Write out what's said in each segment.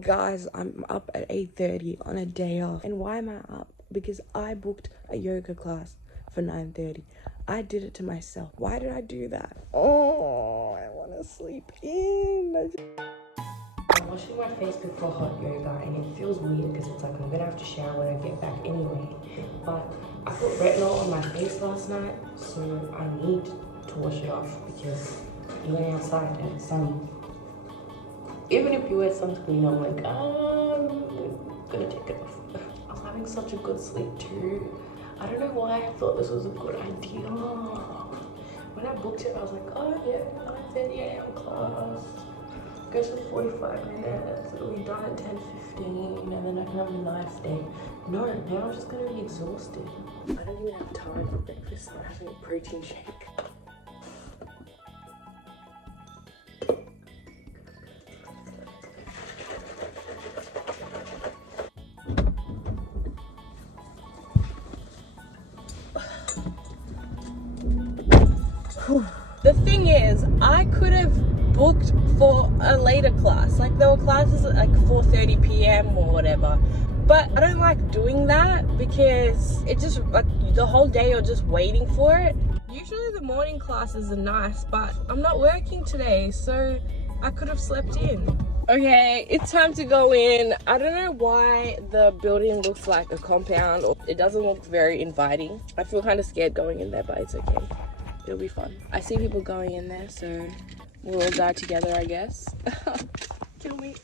Guys, I'm up at 8:30 on a day off. And why am I up? Because I booked a yoga class for 9:30. I did it to myself. Why did I do that? Oh, I want to sleep in. I'm washing my face before hot yoga and it feels weird because it's like I'm gonna have to shower when I get back anyway. But I put retinol on my face last night, so I need to wash it off because you're going outside and it's sunny. Even if you wear sunscreen, I'm like, I'm gonna take it off. I was having such a good sleep too. I don't know why I thought this was a good idea. When I booked it, I was like, oh yeah, 9:30 a.m. class. Goes for 45 minutes. It'll be done at 10:15, and then I can have a nice day. No, now I'm just gonna be exhausted. I don't even have time for breakfast. I'm having a protein shake. The thing is, I could have booked for a later class. Like there were classes at like 4:30 p.m. or whatever. But I don't like doing that because it just like the whole day you're just waiting for it. Usually the morning classes are nice, but I'm not working today, so I could have slept in. Okay, it's time to go in. I don't know why the building looks like a compound. It doesn't look very inviting. I feel kind of scared going in there, but it's okay. It'll be fun. I see people going in there, so we'll all die together, I guess. Kill me.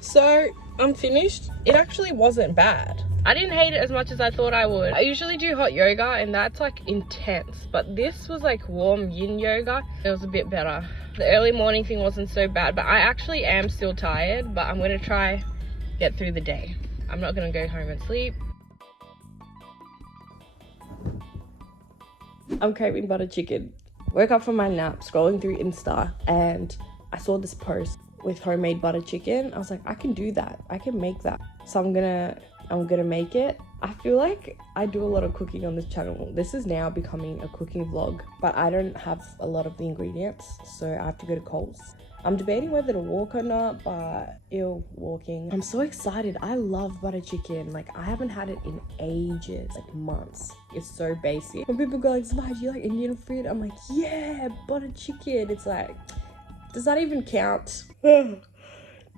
So I'm finished. It actually wasn't bad. I didn't hate it as much as I thought I would. I usually do hot yoga and that's like intense, but this was like warm yin yoga. It was a bit better. The early morning thing wasn't so bad, but I actually am still tired, but I'm gonna try get through the day. I'm not gonna go home and sleep. I'm craving butter chicken. Woke up from my nap, scrolling through Insta, and I saw this post with homemade butter chicken. I was like, I can do that. I can make that. So I'm gonna make it. I feel like I do a lot of cooking on this channel. This is now becoming a cooking vlog, but I don't have a lot of the ingredients, so I have to go to Coles. I'm debating whether to walk or not, but walking. I'm so excited. I love butter chicken. Like, I haven't had it in ages, like months. It's so basic. When people go like, Zavai, do you like Indian food? I'm like, yeah, butter chicken. It's like, does that even count?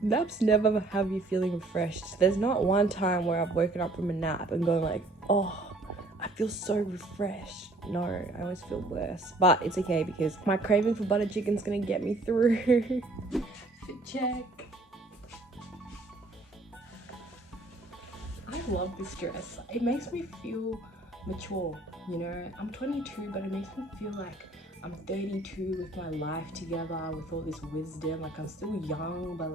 Naps never have you feeling refreshed. There's not one time where I've woken up from a nap and gone like, oh, I feel so refreshed. No, I always feel worse. But it's okay because my craving for butter chicken's gonna get me through. Fit check. I love this dress. It makes me feel mature, you know? I'm 22, but it makes me feel like I'm 32 with my life together, with all this wisdom. Like, I'm still young, but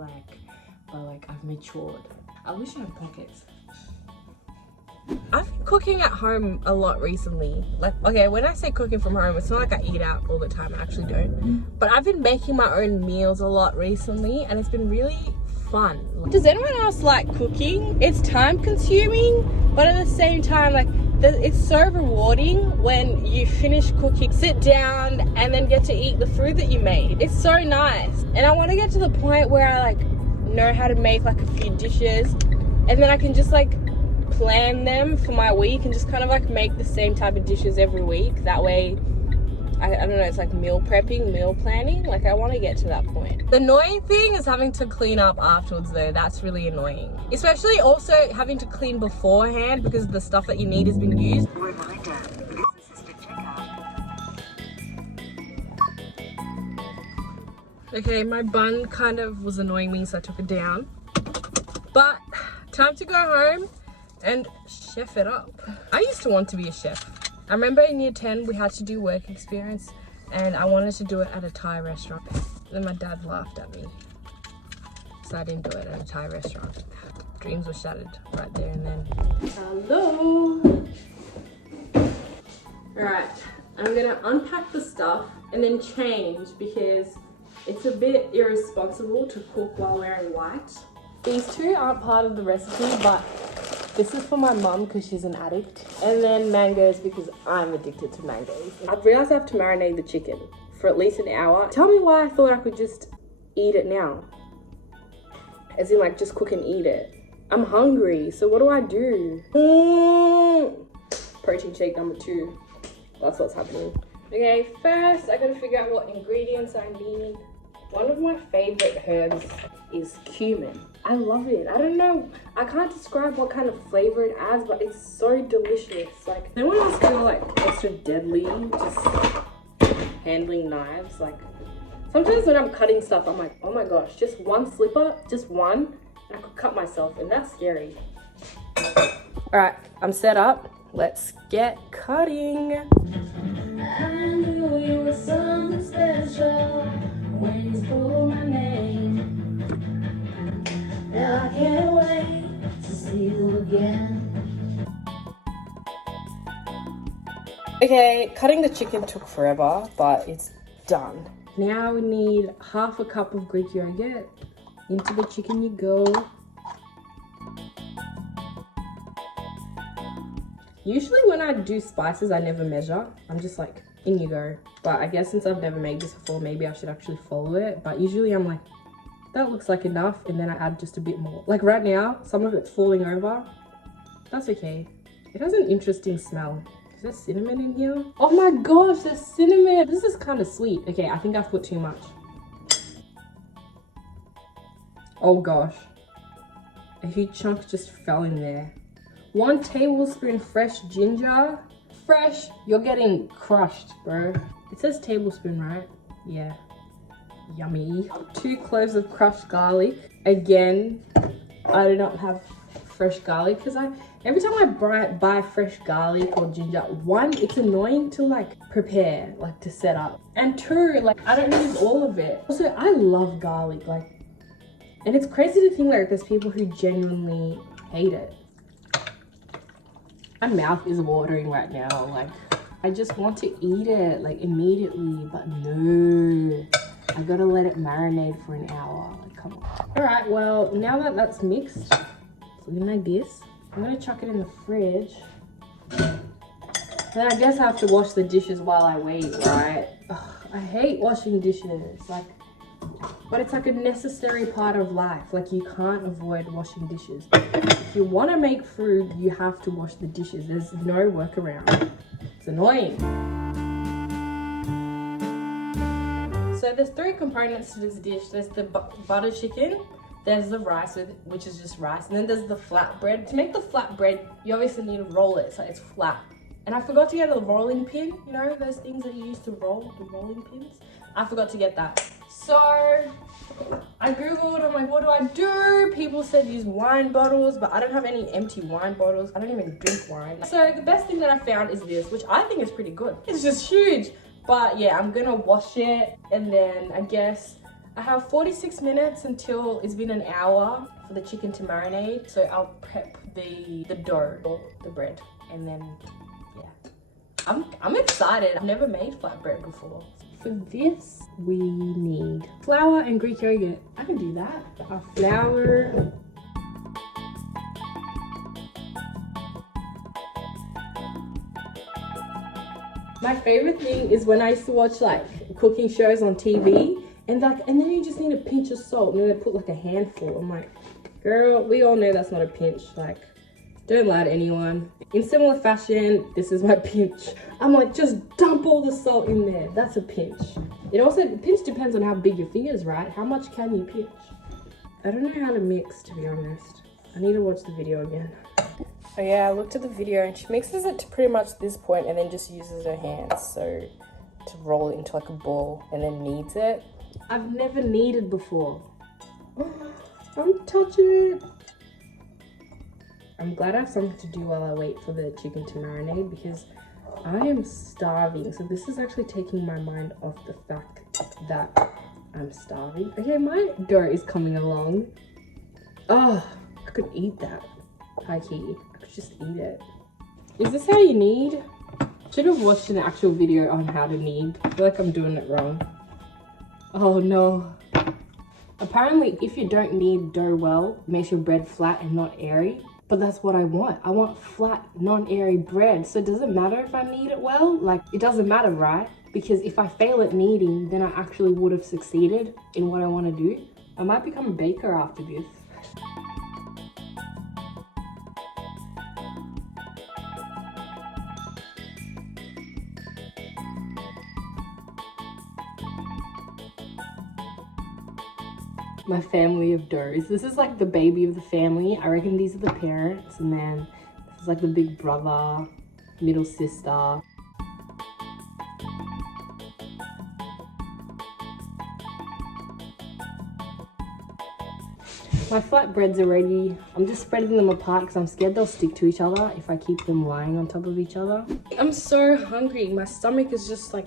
I've matured. I wish I had pockets. I've been cooking at home a lot recently. Like, okay, when I say cooking from home, it's not like I eat out all the time. I actually don't. But I've been making my own meals a lot recently, and it's been really fun. Does anyone else like cooking? It's time consuming, but at the same time, like, it's so rewarding when you finish cooking, sit down, and then get to eat the food that you made. It's so nice. And I want to get to the point where I like know how to make like a few dishes, and then I can just like plan them for my week and just kind of like make the same type of dishes every week. That way, I don't know, it's like meal prepping, meal planning. Like, I want to get to that point. The annoying thing is having to clean up afterwards though. That's really annoying. Especially also having to clean beforehand because the stuff that you need has been used. Reminder, this assisted checkout. Okay, my bun kind of was annoying me, so I took it down. But time to go home and chef it up. I used to want to be a chef. I remember in year 10 we had to do work experience and I wanted to do it at a Thai restaurant. Then my dad laughed at me, so I didn't do it at a Thai restaurant. Dreams were shattered right there and then. Hello! Alright, I'm gonna unpack the stuff and then change because it's a bit irresponsible to cook while wearing white. These two aren't part of the recipe, but this is for my mum because she's an addict. And then mangoes because I'm addicted to mangoes. I've realized I have to marinate the chicken for at least an hour. Tell me why I thought I could just eat it now. As in like just cook and eat it. I'm hungry, so what do I do? Protein shake number 2. That's what's happening. Okay, first I gotta figure out what ingredients I need. One of my favorite herbs is cumin. I love it. I don't know, I can't describe what kind of flavor it adds, but it's so delicious. Like, anyone else feel like extra deadly just handling knives? Like, sometimes when I'm cutting stuff, I'm like, oh my gosh, just one slipper, just one, and I could cut myself, and that's scary. All right, I'm set up. Let's get cutting. I knew you were something special when you spoke my name. Now I can't wait to see you again. Okay, cutting the chicken took forever, but it's done. Now we need half a cup of Greek yogurt. Into the chicken you go. Usually when I do spices, I never measure. I'm just like, in you go. But I guess since I've never made this before, maybe I should actually follow it. But usually I'm like, that looks like enough, and then I add just a bit more. Like right now, some of it's falling over. That's okay. It has an interesting smell. Is there cinnamon in here? Oh my gosh, there's cinnamon. This is kind of sweet. Okay, I think I've put too much. Oh gosh. A huge chunk just fell in there. 1 tablespoon fresh ginger. Fresh, you're getting crushed, bro. It says tablespoon, right? Yeah. Yummy. 2 cloves of crushed garlic. Again, I do not have fresh garlic because every time I buy fresh garlic or ginger, 1, it's annoying to like prepare, like to set up. And 2, like I don't use all of it. Also, I love garlic, like, and it's crazy to think like there's people who genuinely hate it. My mouth is watering right now. Like, I just want to eat it like immediately, but no. I gotta let it marinate for an hour. Like, come on. All right, well, now that that's mixed, it's looking like this. I'm gonna chuck it in the fridge. Then I guess I have to wash the dishes while I wait, right? Ugh, I hate washing dishes. Like, but it's like a necessary part of life. Like, you can't avoid washing dishes. If you want to make food, you have to wash the dishes. There's no workaround. It's annoying. So there's 3 components to this dish. There's the butter chicken, there's the rice, which is just rice, and then there's the flatbread. To make the flatbread, you obviously need to roll it so it's flat. And I forgot to get a rolling pin. You know, those things that you use to roll, the rolling pins? I forgot to get that. So I googled, I'm like, what do I do? People said use wine bottles, but I don't have any empty wine bottles. I don't even drink wine. So the best thing that I found is this, which I think is pretty good. It's just huge. But yeah, I'm gonna wash it, and then I guess I have 46 minutes until it's been an hour for the chicken to marinate. So I'll prep the dough, or the bread, and then yeah. I'm excited. I've never made flatbread before. For this, we need flour and Greek yogurt. I can do that. Our flour. My favorite thing is when I used to watch like cooking shows on TV, and then you just need a pinch of salt, and then they put like a handful. I'm like, girl, we all know that's not a pinch. Like, don't lie to anyone. In similar fashion, this is my pinch. I'm like, just dump all the salt in there. That's a pinch. Pinch depends on how big your fingers, right? How much can you pinch? I don't know how to mix, to be honest. I need to watch the video again. So yeah, I looked at the video and she mixes it to pretty much this point and then just uses her hands so to roll it into like a ball and then kneads it. I've never kneaded before. I'm touching it. I'm glad I have something to do while I wait for the chicken to marinate because I am starving. So this is actually taking my mind off the fact that I'm starving. Okay, my dough is coming along. Oh, I could eat that. High key. I could just eat it. Is this how you knead? Should have watched an actual video on how to knead. I feel like I'm doing it wrong. Oh no. Apparently, if you don't knead dough well, it makes your bread flat and not airy. But that's what I want. I want flat, non-airy bread. So does it matter if I knead it well? Like, it doesn't matter, right? Because if I fail at kneading, then I actually would have succeeded in what I want to do. I might become a baker after this. My family of doughs. This is like the baby of the family. I reckon these are the parents, and then this is like the big brother, middle sister. My flatbreads are ready. I'm just spreading them apart because I'm scared they'll stick to each other if I keep them lying on top of each other. I'm so hungry. My stomach is just like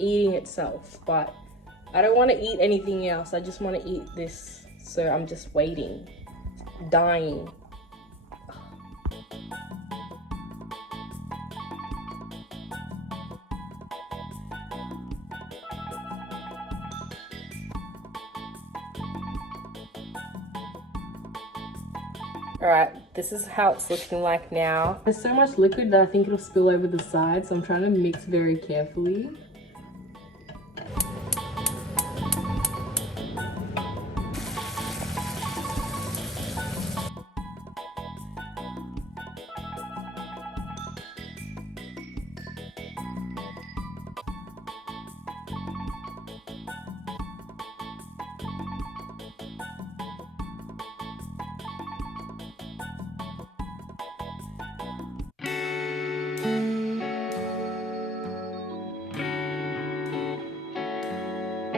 eating itself, but I don't want to eat anything else. I just want to eat this. So I'm just waiting, dying. Alright, this is how it's looking like now. There's so much liquid that I think it'll spill over the side, so I'm trying to mix very carefully.